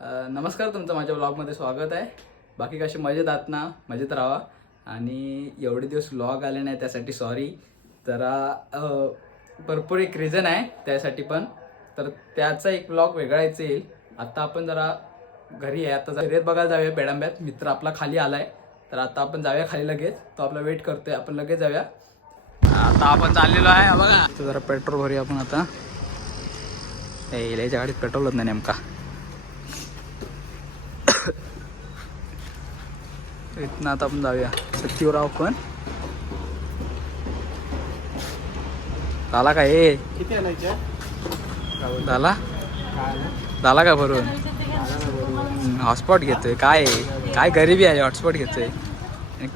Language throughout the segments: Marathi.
नमस्कार, तुमचं माझ्या व्लॉगमध्ये स्वागत आहे. बाकी कसे मजेत आहात ना? मजेत राहा. आणि एवढे दिवस व्लॉग आले नाही त्यासाठी सॉरी. जरा भरपूर एक रिझन आहे त्यासाठी पण, तर त्याचा एक व्लॉग वेगळाच येईल. आता आपण जरा घरी आहे, आता शर्यत बघायला जाऊया बेडांब्यात. मित्र आपला खाली आलाय, तर आता आपण जाऊया खाली लगेच. तो आपला वेट करतोय, आपण लगेच जाऊया. आता आपण चाललेलो आहे बघा. जरा पेट्रोल भरूया आपण आता. याच्या गाडीत पेट्रोलच नाही नेमका. इथनं आता आपण जाऊया सत्यवराव. पण झाला का? किती आणायचे? झाला का भरून? हॉटस्पॉट घेतोय. काय गरिबी आहे, हॉटस्पॉट घेतोय.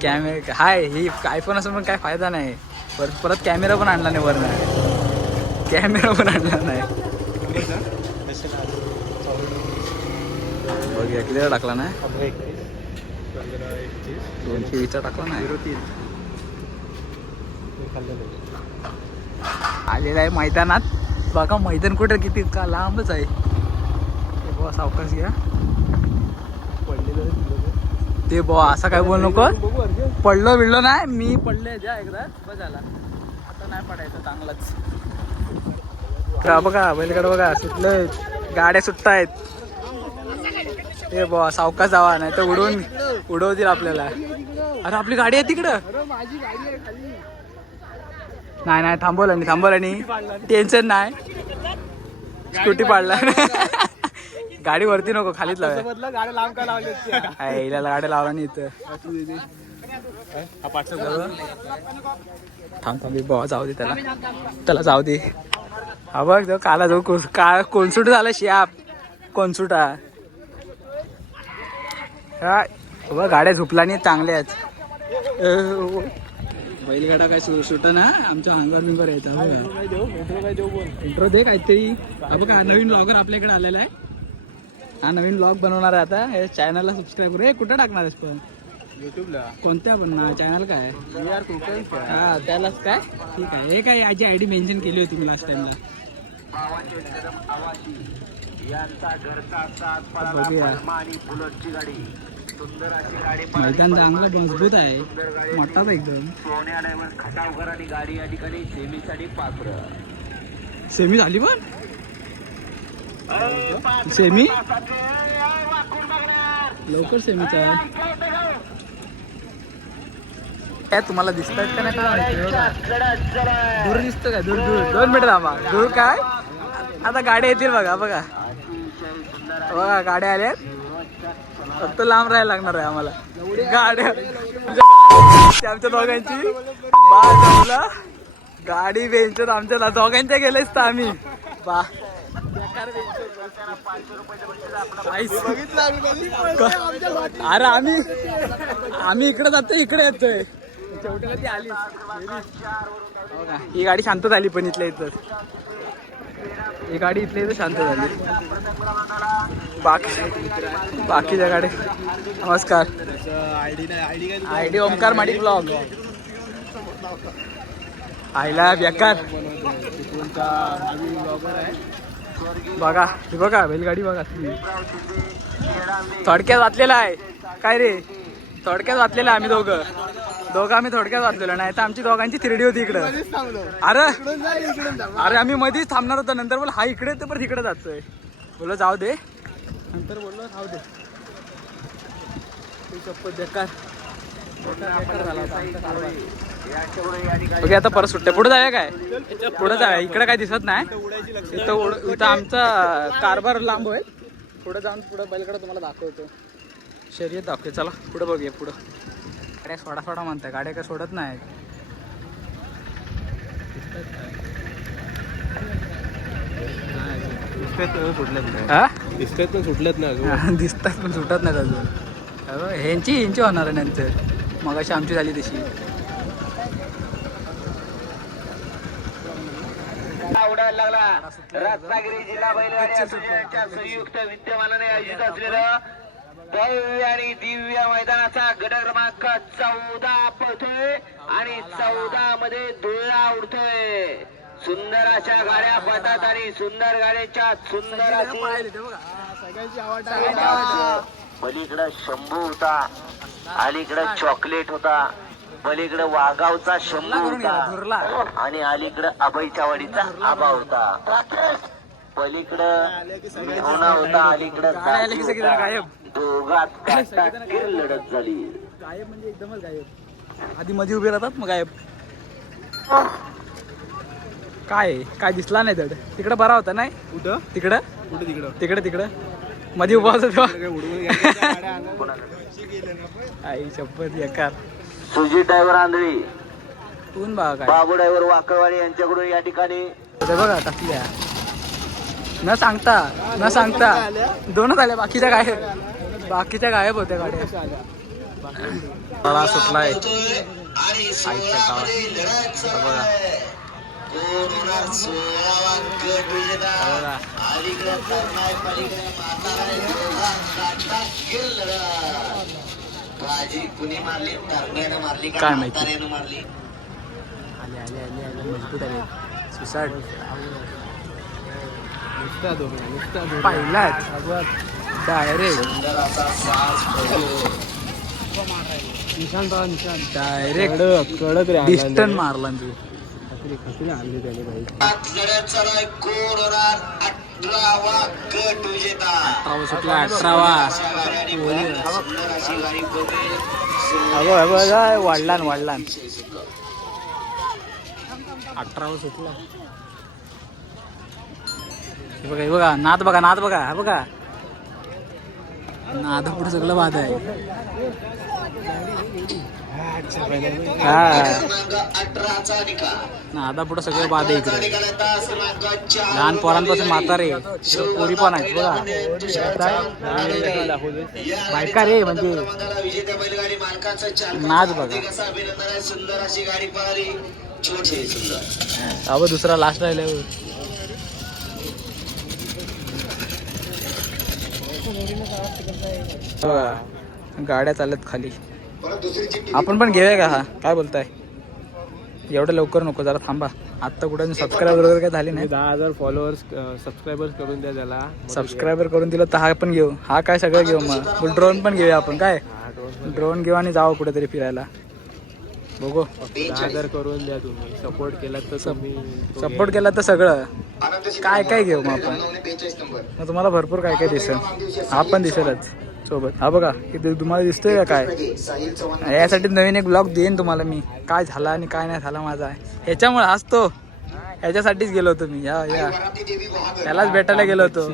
कॅमेरा हाय, ही आयफोन असून पण काय फायदा नाही. परत कॅमेरा पण आणला नाही वरनं. कॅमेरा पण आणला नाही. बघूया किती टाकला ना. 220 टाकला नाही. आलेला आहे मैदानात. बघा मैदान कुठं किती का लांबच आहे. बुवा सावकाश घ्या. ते बुवा असं काय बोल नको. पडलो बिडलो नाही मी. पडले द्या एकदा बस झाला. आता नाही पडायचं चांगलाच. बघा बैलगाड बघा सुटलं. गाड्या सुटतायत. ते बुवा सावकाश जावा, नाही तर उडवतील आपल्याला. अरे आपली गाडी आहे तिकडं. नाही थांबवलं नाही. टेन्शन नाही. स्कूटी पाडला. गाडी वरती नको, खालीच लावूया. गाड्या लावला नाही इथं. थांब बाबा, जाऊ दे त्याला जाऊ दे. हा बघ जो काला जो कोणसूट झाला. शियाप कोणसूटा. गाड्या झुपला नाही, चांगल्या आहेत. बैलगाडा काय सुट ना आमच्या अंगावर बिंगावर यायचा. इंट्रो दे काहीतरी. बघा नवीन ब्लॉगर आपल्याकडे आलेला आहे. हा नवीन ब्लॉग बनवणार आहे आता. हे चॅनलला सबस्क्राईब करू. कुठं टाकणार आहेस पण? युट्यूबला. कोणत्या पण ना चॅनल काय? हा त्यालाच काय. ठीक आहे. हे काय याची आयडी मेन्शन केली होती मी लास्ट टाइमला. मैदान चांगला मजबूत आहे, मोठाच एकदम. गाडी या ठिकाणी सेमीसाठी पात्र. सेमी झाली पण. सेमी लवकर सेमीचा. काय तुम्हाला दिसतात का नाही? दूर दिसतं का? दूर 2 मिनिट थांबा. दूर काय आता गाड्या येतील बघा. गाड्या आल्या. फक्त लांब राहायला लागणार आहे आम्हाला. गाड्या आमच्या दोघांची गाडी बेंचर आमच्या दोघांच्या गेलेच तर आम्ही अरे आम्ही इकडे जातोय, इकडे येतोय. शेवटी ती आली. ही गाडी शांत झाली पण इथल्या इथं. ही गाडी इथल्या इथं शांत झाली. बाकीच्या गाडी. नमस्कार. ID Omkar Madik blog. आईला बेकार. बघा बैलगाडी बघा. थोडक्यात वाचलेला आहे काय रे? थोडक्यात वाचलेला आहे. आम्ही दोघं थोडक्यात वाचलेलो. नाही तर आमची दोघांची 3D होती इकडं. अरे आम्ही मध्येच थांबणार होतो. नंतर बोल हा इकडे येतो, पण इकडे जातोय. बोल जाऊ दे. नंतर बोललो राहू दे. बेकार ओके. आता परत सुट्ट्या पुढे जाऊया काय? पुढे जाऊया. इकडे काय दिसत नाही. इथं आमचा कारभार लांब आहे. पुढे जाऊन बैलकडे तुम्हाला दाखवतो. शर्यत दाखवतो. चला पुढे बघूया. पुढं गाड्या सोडा म्हणताय. गाड्या काय सोडत नाही. दिसतात पण सुटत नाही अजून. ह्यांची होणार आहे नंतर. मग अशी आमची झाली तशी. उडायला लागला. रत्नागिरी जिल्हा बैलगाडी संयुक्त विद्यमानाने आयोजित असलेलं भव्य आणि दिव्य मैदानाचा गट क्रमांक 14 पळतोय आणि 14 मध्ये धुळा उडतोय. सुंदर अशा गाड्या पळतात आणि सुंदर गाड्यांच्या सुंदर पलीकडं शंभू होता, अलीकडं चॉकलेट होता, पलीकडं वाघावचा शंभू होता आणि अलीकडं अभयच्या वाडीचा आबा होता. पलीकडं मेहुणा होता, अलीकडं दाजी होता. दोघात काटाकीर लढत झाली. गायब म्हणजे एकदमच गायब. आधी मध्ये उभे राहतात मग गायब. काय दिसला नाही तर तिकडं बरा होता नाही. कुठं तिकडं कुठं तिकडं तिकडं मध्ये उभा होता तेव्हा. आई शपथ एकार. सुजित ड्रायव्हर आंधळी, ऊन बघा काय बाबू ड्रायव्हर वाकळवाडी यांच्याकडून या ठिकाणी ते बघा टाकल्या न सांगता दोनच आल्या. बाकीच्या गायब होत्या गाड्या. मला सुटलाय आईच्या गावात. बघा काय माहिती. आले मजबूत आले. सुसाट पाहिलाच डायरेक्ट डायरेक्ट कडक डिस्टन्स मारला तू. सुटला 18वा. वाढला 18वा सुटला. हे बघा नाद बघा हा बघा नाद पुढे सगळं बाद आहे. नादा पुढे सगळं बाद आहे इकडे. लहान पोरांपासून म्हातारे पोरी पण आहेत बघा. बायका रे म्हणजे नाद बघा. अहो दुसरा लास्ट राहिला. गाड्या चालत खाली. आपण पण घेऊया का? हा काय बोलताय? एवढं लवकर नको, जरा थांबा. आत्ता कुठं सबस्क्रायबर वगैरे काय झाले नाही. 10,000 फॉलोअर्स सबस्क्रायबर्स करून द्या त्याला. सबस्क्रायबर करून दिलं तर हा पण घेऊ. हा काय सगळं घेऊ. मग ड्रोन पण घेऊया आपण. काय ड्रोन घेऊ आणि जाऊ कुठेतरी फिरायला. बघू 10,000 करून द्या तुम्ही. सपोर्ट केला तर सगळं काय घेऊ मग आपण. मग तुम्हाला भरपूर काय दिसेल. हा पण दिसेलच सोबत. हा बघा किती तुम्हाला दिसतोय का काय. यासाठी नवीन एक ब्लॉग देईन तुम्हाला मी. काय झाला आणि काय नाही झाला माझा. ह्याच्यामुळे हसतो. ह्याच्यासाठीच गेलो होतो मी. ह्यालाच भेटायला गेलो होतो.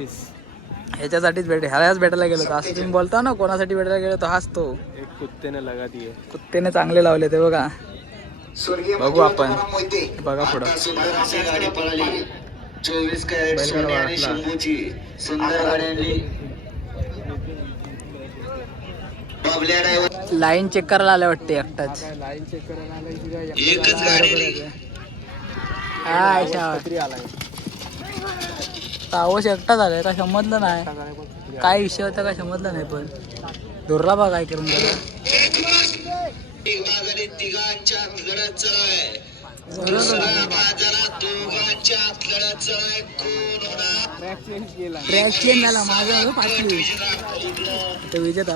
ह्याच्यासाठीच ह्यालाच भेटायला गेलो होतो. असं तुम्ही बोलता ना कोणासाठी भेटायला गेलो होतो हसतो. कुत्तेने चांगले लावले ते बघा. बघू आपण. बघा पुढं 24 कॅरेट सोने आणि शंभूची सुंदर गाडी. लाईन चेक करायला आल्या वाटते एकटाच. एकच गाडी तावस एकटा झालाय का समजलं नाही. काय विषय होता का समजलं नाही. पण दुर्ला बा काय करून गेला. तिघांच्यात लढत चालू. दुसऱ्या बाजारात दोघांच्यात लढत चालू. कोण होणार? ट्रॅक चेंज झाला माझा पाचवी. विजेता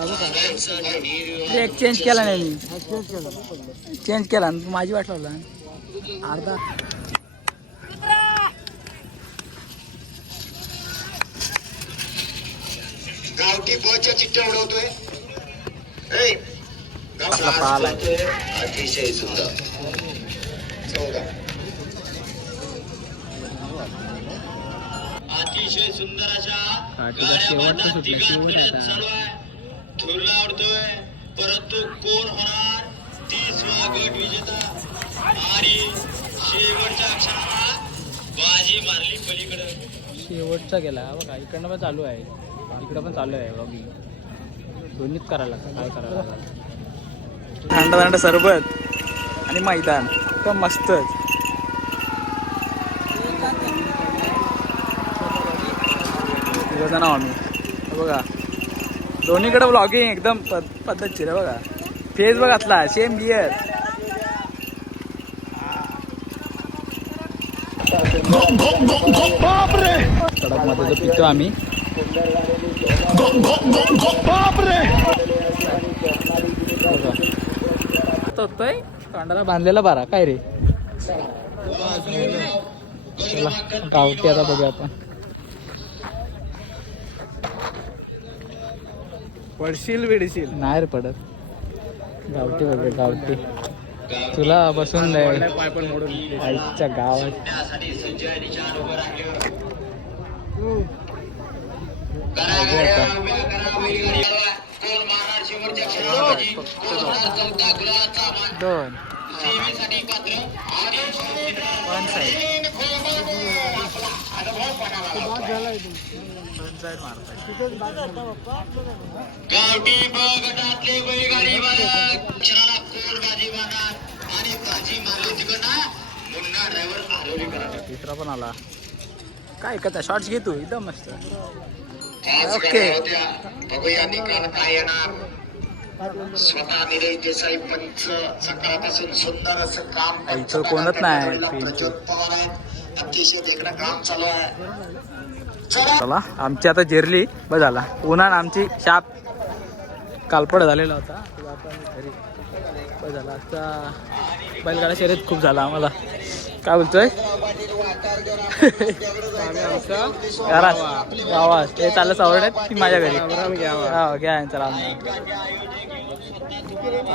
ट्रॅक चेंज केला नाही मी. चेंज केला माझी वाट लावला अर्धा. गावठी बॉलच्या चिठ्ठ्या उडवतोय. अतिशय सुंदर. अतिशय सुंदर अशा थोरला आवडतोय. परंतु कोण होणार 30वा गट विजेता. आणि शेवटच्या क्षणाला बाजी मारली पलीकडे. शेवटचा गेला बघा. इकडनं पण चालू आहे. इकडं पण चालू आहे बघी. दोन्हीच करायला काय करायला. थंड सरबत आणि मैदान तर मस्तच. नाव आम्ही बघा. दोन्हीकडे ब्लॉगिंग एकदम पद्धतशीर आहे बघा. फेस बघ घातला सेम गिअर. कडक मध्ये पितो आम्ही. होतोय तोंडाला बांधलेला बारा काय रे. चला गावठी आता बघूया आपण. पडशील बिडशील नाही रे पडत. गावठी बघूया गावठी. तुला बसून नाही पाय पण मोडून आईच्या गावात. दोन वन साईड गावठी गटातले बैलगाडी मालक क्षणाला कोण बाजी मारणार आणि बाजी मारली तिकडनं मुन्ना ड्रायव्हर आरोली करा. तिसरा पण आला. काय कथा शॉर्ट्स घे तू एकदम मस्त. ओके बघूया निकाल काय येणार. स्वतः निलेश देसाई पंच सकाळपासून सुंदर असं काम इथं कोणच नाही. प्रज्वल पवार आहेत. अतिशय देखणं काम चालू आहे. चला आमची आता जिरली बस झाला. उन्हान आमची शाप कालपड झालेला होता. आपण घरी बस झाला. आता बैलगाडा शर्यत खूप झाला आम्हाला. काय बोलतोय गावात ते चाललं आवड आहे ती माझ्या घरी. हा घ्या चला.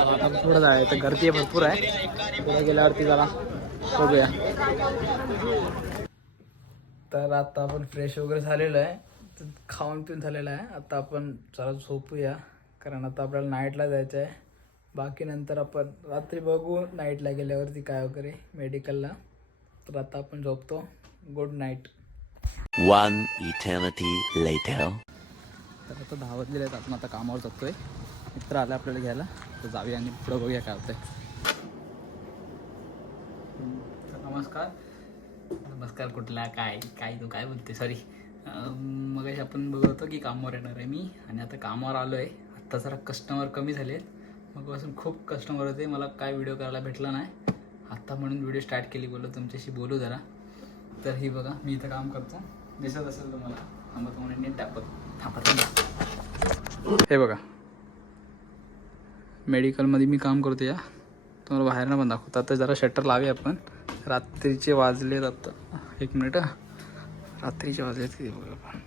आता थोडं जायचं तर गर्दी भरपूर आहे. पुढे गेल्यावरती जरा बघूया. तर आता आपण फ्रेश वगैरे झालेलं आहे. खाऊन पिऊन झालेलं आहे. आता आपण जरा झोपूया कारण आता आपल्याला नाईटला जायचं आहे. बाकी नंतर आपण रात्री बघू नाईटला गेल्यावरती काय वगैरे मेडिकलला. तर आता आपण झोपतो. Good night. 1 eternity later. तर आता 10 वाजलेले आहेत. आपण आता कामावर जातोय. मित्र आले आपल्याला घ्यायला. तर जाऊया आणि पुढं बघूया काय होतंय. नमस्कार. नमस्कार कुठला काय काय तू काय बोलते सॉरी. मग आपण बघत होतो की कामावर येणार आहे मी आणि आता कामावर आलो आहे. आत्ता जरा कस्टमर कमी झालेत. मग खूप कस्टमर होते. मला काय व्हिडिओ करायला भेटला नाही. आत्ता म्हणून व्हिडिओ स्टार्ट केली. बोललो तुमच्याशी बोलू जरा. तर ही बघा मी इथं काम करतो. दिसत असेल तुम्हाला. थांबतो म्हणून नीट थांबत. हे बघा मेडिकलमध्ये मी काम करतो. या तुम्हाला बाहेरनं पण दाखवतो. आता जरा शटर लावे आपण. रात्रीचे वाजलेत आता. एक मिनिट. रात्रीचे वाजलेत किती बघा आपण.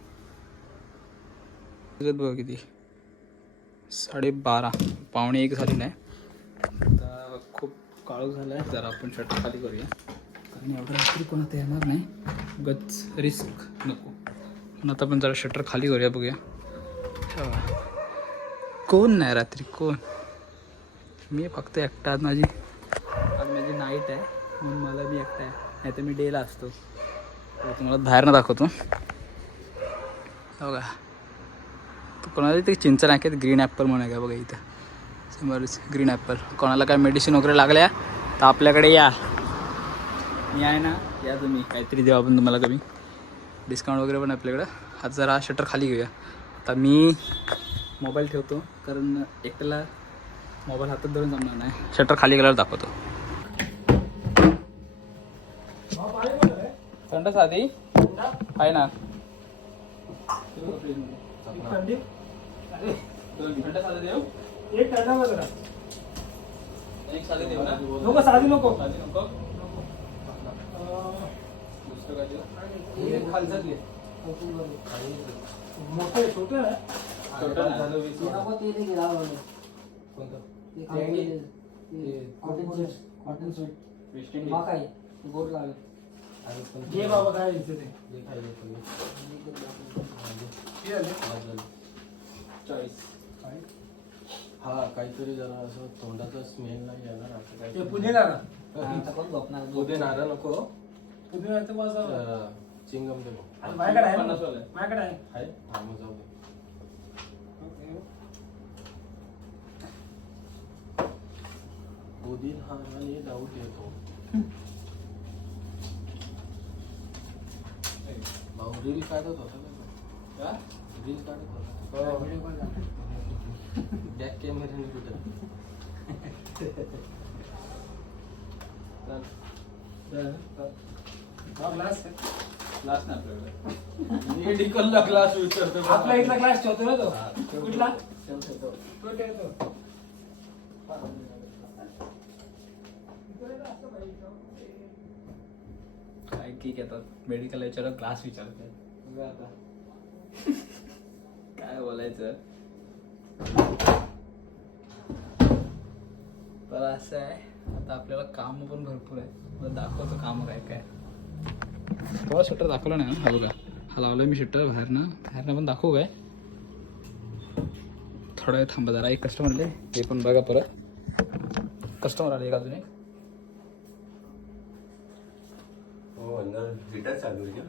बघा किती 12:30 पावणे 1 झालेलं आहे. आता खूप काळोख झाला आहे. जरा आपण शटर खाली करूया कारण एवढं रात्री कोणाला येणार नाही. उगाच रिस्क नको. पण आता आपण जरा शटर खाली करूया बघूया. कोण नाही रात्री कोण. मी फक्त एकटा. आज माझी नाईट आहे म्हणून मला मी एकटा आहे. नाही तर मी डेला असतो. तर तुम्हाला बाहेरनं दाखवतो बघा. कोणाला ते चिंच नाक्यात ग्रीन ॲपल म्हणून आहे का बघा इथं समोरच ग्रीन ॲपल. कोणाला काय मेडिसिन वगैरे लागल्या तर आपल्याकडे या. मी आहे ना. या तुम्ही काहीतरी देऊ आपण तुम्हाला कमी डिस्काउंट वगैरे पण आपल्याकडं. आज जरा शटर खाली घेऊया. आता मी मोबाईल ठेवतो कारण एकट्याला मोबाईल हातात धरून जमणार नाही. शटर खाली गेल्यावर दाखवतो. थंड साधी आहे ना. थंड साधी देऊ. एक थंडा वगैरे एक साधी देऊ ना. नको साधी नको. साधी नको. दुसरं काय देऊ. खालचं घे. मोठं छोटं आहे. छोटं झालं 20. Cotton sweet West Indies. काय गोड लागेल. घे बाबा काय इथे ते 40. हा काहीतरी जरा असं तोंडाचा स्मेल नाही येणार असं ते काही. पुदिना पुदिना नको. पुदिनाचं माझं चिंगम दे. माझ्याकडे आहे ना. 50 वाला आहे. माझ्याकडे आहे. आहे हा मग जाऊ दे. पुदिना आणि डाऊट येतो. भाऊ रील काढत होता का? रील काढत होता. बॅक कॅमेऱ्याने कुठं. ग्लास क्लास नाही आपल्याकडे. मेडिकलला क्लास विचारतो आपला इथला क्लास ठेवतो ना तो कुठला ठेवतो तो ठेवतो. काय की घेतात मेडिकल याच्यावर क्लास विचारतात. बघा आता काय बोलायचं. तर असं आहे आता आपल्याला काम पण भरपूर आहे. मला दाखवतो काम काय काय. थोडा शटर दाखवला नाही ना. हा बघा हा लावला मी शटर बाहेरनं पण दाखवू काय. थोडा वेळ थांबा जरा. एक कस्टमर आले हे पण बघा. परत कस्टमर आले एक अजून एक. हो अंदर हीटर चालू है क्या?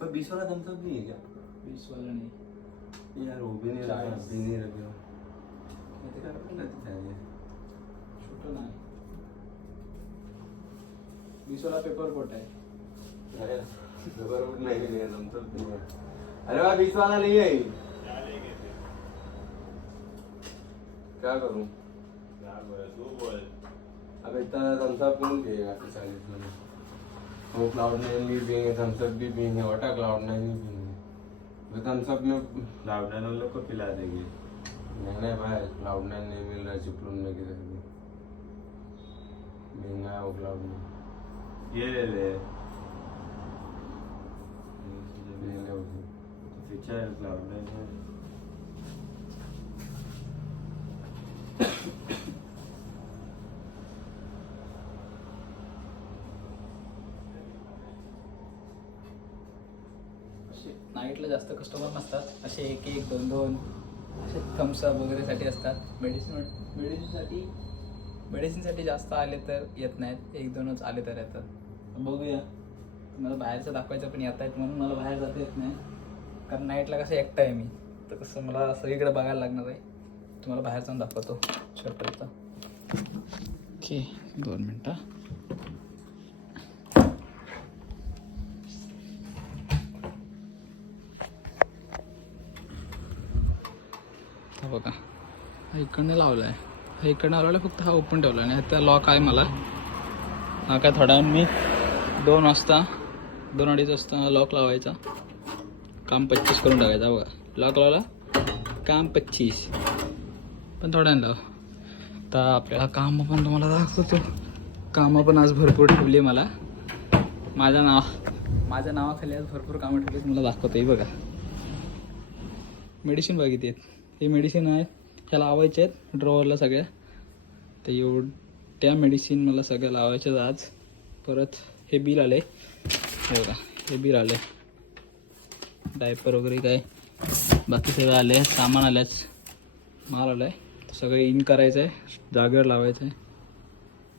पर 20 वाला थम्स अप नहीं है क्या? 20 वाला नहीं यार वो भी नहीं रखा, 40. भी नहीं रखा. माहिती का? चाहिए. छोटं नाही 20 वाला पेपर कोट आहे. अरे जबरदस्त नहीं है थम्स अप नहीं है. अरे वाह 20 वाला नहीं है. क्या करूं? अब इतना थम्स अप कौन पिएगा 40 में? वो क्लाउड नाइन भी पिएंगे, थम्स अप भी पिएंगे, वाटर क्लाउड नाइन भी पिएंगे. थम्स अप में क्लाउड नाइन लोग को पिला देंगे. नहीं भाई क्लाउड नाइन नहीं मिल रहा है चिपलून में किधर भी. महंगा है वो क्लाउड नाइन. ये ले ले. ले ले उसे. फीचर क्लाउड नाइन है. नाईटला जास्त कस्टमर नसतात. असे एक एक दोन दोन असे थम्सअप वगैरेसाठी असतात. मेडिसिनसाठी जास्त आले तर येत नाहीत. एक दोनच आले तर येतात. बघूया मला बाहेरचं दाखवायचं पण येत आहेत म्हणून मला बाहेर जाता येत नाही. कारण नाईटला कसं एकटा आहे मी तर कसं मला सगळीकडे बघायला लागणार आहे. तुम्हाला बाहेर जाऊन दाखवतो शटरचा. ओके 2 मिनटं. हा बघा हा इकडनं लावला आहे. हा इकडनं लावला फक्त हा ओपन ठेवला आणि आता लॉक आहे मला. हा काय थोडा मी 2 वाजता 2-2:30 वाजता लॉक लावायचा. काम 25 करून टाकायचा. बघा लॉक लावला काम 25 पण थोड्या लाव. आता आपल्याला कामं पण तुम्हाला दाखवतो. कामं पण आज भरपूर ठेवली मला. माझ्या नावाखाली आज भरपूर कामं ठेवली तुम्हाला दाखवतो. हे बघा मेडिसिन बघितली आहेत. हे मेडिसिन आहेत ह्या लावायच्या आहेत ड्रॉवरला सगळ्या. तर त्या मेडिसिन मला सगळ्या लावायच्यात आज. परत हे बिल आले हे बघा. हे बिल आले डायपर वगैरे काय बाकी सगळं आले. सामान आल्याच माल आला आहे. सगळं इन करायचं आहे. जागेवर लावायचं आहे.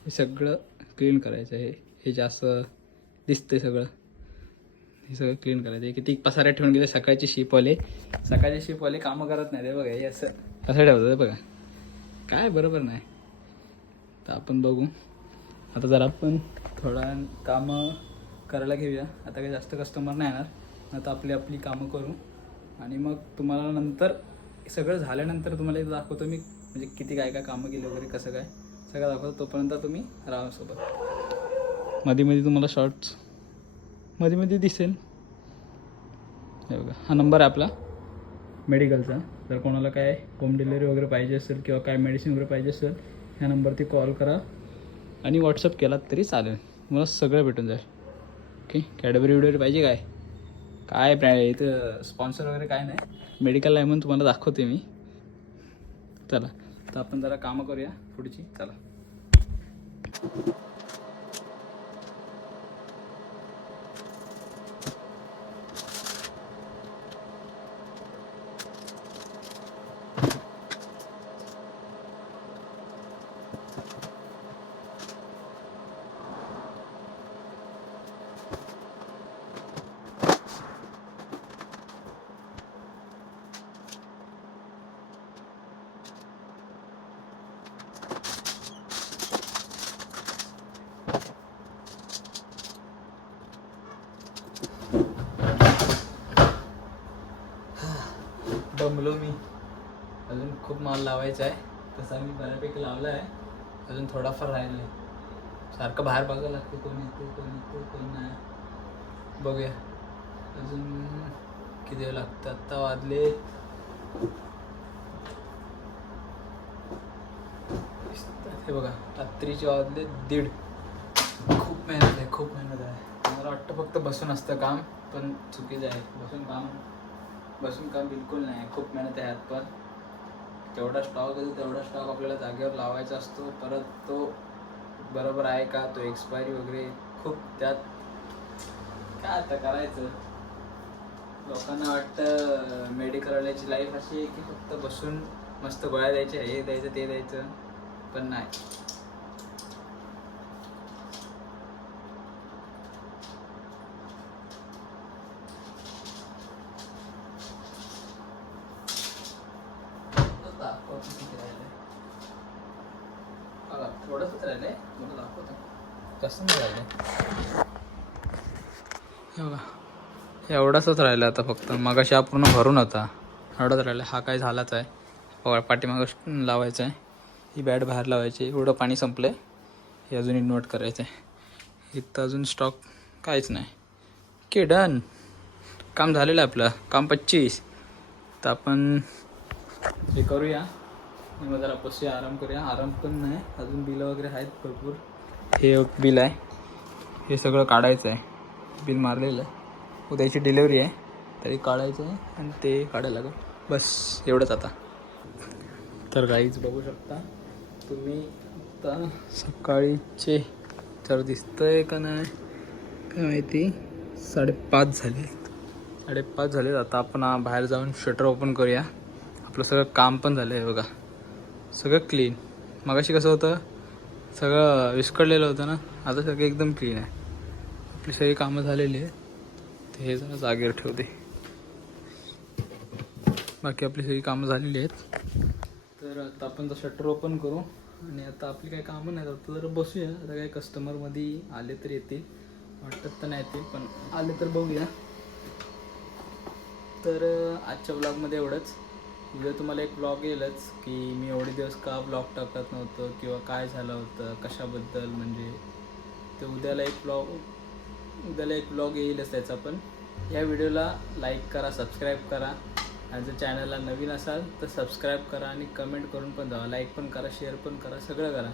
हे सगळं क्लीन करायचं आहे. हे जास्त दिसतंय सगळं. हे सगळं क्लीन करायचं आहे. किती पसाऱ्या ठेवून गेले. सकाळचे शिपवाले कामं करत नाही. ते बघा हे असं ठेवतं बघा. काय बरोबर नाही. तर आपण बघू आता जरा आपण थोडा कामं करायला घेऊया. आता काही जास्त कस्टमर नाही येणार. आता आपली कामं करू आणि मग तुम्हाला नंतर सगळं झाल्यानंतर तुम्हाला इथं दाखवतो मी. म्हणजे किती काय काय कामं केली वगैरे कसं काय सगळं दाखवतो. तोपर्यंत तुम्ही राहा सोबत. मध्ये तुम्हाला शॉर्ट्स मध्ये दिसेल. हे बघा हा नंबर आहे आपला मेडिकलचा. जर कोणाला काय होम डिलिव्हरी वगैरे पाहिजे असेल किंवा काय मेडिसिन वगैरे पाहिजे असेल ह्या नंबरती कॉल करा आणि व्हॉट्सअप केलात तरी चालेल. तुम्हाला सगळं भेटून जाईल. ओके कॅडबरी व्हिडिओ पाहिजे काय इथं स्पॉन्सर वगैरे काय नाही. मेडिकल आहे म्हणून तुम्हाला दाखवते मी. चला तर आपण जरा कामं करूया पुढची. चला दमलो मी. अजून खूप माल लावायचा आहे. तसा मी बऱ्यापैकी लावला आहे. अजून थोडाफार राहिला आहे. सारखं बाहेर बघायला लागतं कोण येतो कोण नाही. बघूया अजून किती वेळ लागतं. आत्ता वाजले हे बघा रात्रीचे वाजले 1:30. खूप मेहनत आहे. मला वाटतं फक्त बसून असतं काम, पण चुकीचं आहे. बसून काम बिलकुल नाही. खूप मेहनत आहे हात पण. तेवढा स्टॉक आपल्याला जागेवर लावायचा असतो. परत तो बरोबर आहे का, तो एक्सपायरी वगैरे खूप त्यात काय आता करायचं. लोकांना वाटतं मेडिकलवाल्याची लाईफ अशी आहे की फक्त बसून मस्त गोळ्या द्यायच्या, हे द्यायचं ते द्यायचं, पण नाही. थोडंसंच राहिलंय, मला दाखवतो. जास्त नाही राहिलं. हे बघा एवढाच राहिला आता फक्त. मगाशी हा पूर्ण भरून होता, एवढाच राहिला. हा काय झालाच आहे. पाठीमागं लावायचं आहे. ही बॅट बाहेर लावायची. एवढं पाणी संपलं आहे. हे अजून इन्व्हर्ट करायचं आहे. इथं अजून स्टॉक काहीच नाही. Okay done. काम झालेलं आहे आपलं. काम 25. तर आपण हे करूया. मग जरा बसूया, आराम करूया. आराम पण नाही, अजून बिलं वगैरे आहेत भरपूर. हे बिल आहे, हे सगळं काढायचं आहे. बिल मारलेलं आहे. उद्याची डिलेवरी आहे तरी काढायचं आहे आणि ते काढायला लागेल. बस एवढंच आता. तर गाईच बघू शकता तुम्ही आता सकाळीचे. तर दिसतंय का नाही काय माहिती. 5:30 झाले. 5:30 झाले. आता आपण बाहेर जाऊन शटर ओपन करूया. आपलं सगळं काम पण झालं आहे बघा. सगळं क्लीन. मगाशी कसं होतं, सगळं विस्कळलेलं होतं ना, आता सगळं एकदम क्लीन आहे. आपली सगळी कामं झालेली आहेत. ते हे जरा जागेवर ठेवते. बाकी आपली सगळी कामं झालेली आहेत. तर आता आपण तर शटर ओपन करू आणि आता आपली काही कामं नाही. आता जरा बसूया. आता काही कस्टमरमध्ये आले तर येतील, वाटत तर नाही येतील, पण आले तर बघूया. तर आजच्या ब्लॉगमध्ये एवढंच. उद्या तुम्हाला एक ब्लॉग येईलच की मी एवढे दिवस का ब्लॉग टाकत नव्हतं किंवा काय झालं होतं कशाबद्दल. म्हणजे ते उद्याला एक ब्लॉग येईलच त्याचा. पण या व्हिडिओला लाईक करा, सबस्क्राईब करा. आणि जर चॅनलला नवीन असाल तर सबस्क्राईब करा आणि कमेंट करून पण जावा. लाईक पण करा, शेअर पण करा, सगळं करा.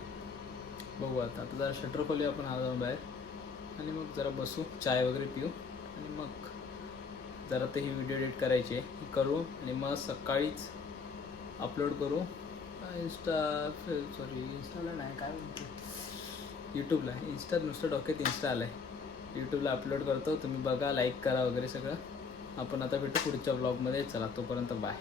बघू आता जरा शटर खोलूया आपण जाऊन बाहेर आणि मग जरा बसू, चाय वगैरे पिऊ आणि मग जरा ते ही व्हिडिओ एडिट करायची आहे करू आणि मग सकाळीच अपलोड करू. इंस्टाला नाही, काय म्हणतो, यूट्यूबला. इंस्टात नुसतं डोक्यात इंस्टा आलं आहे. यूट्यूबला अपलोड करतो, तुम्ही बघा, लाईक करा वगैरे सगळं. आपण आता भेटू पुढच्या ब्लॉगमध्ये. चला तोपर्यंत बाय.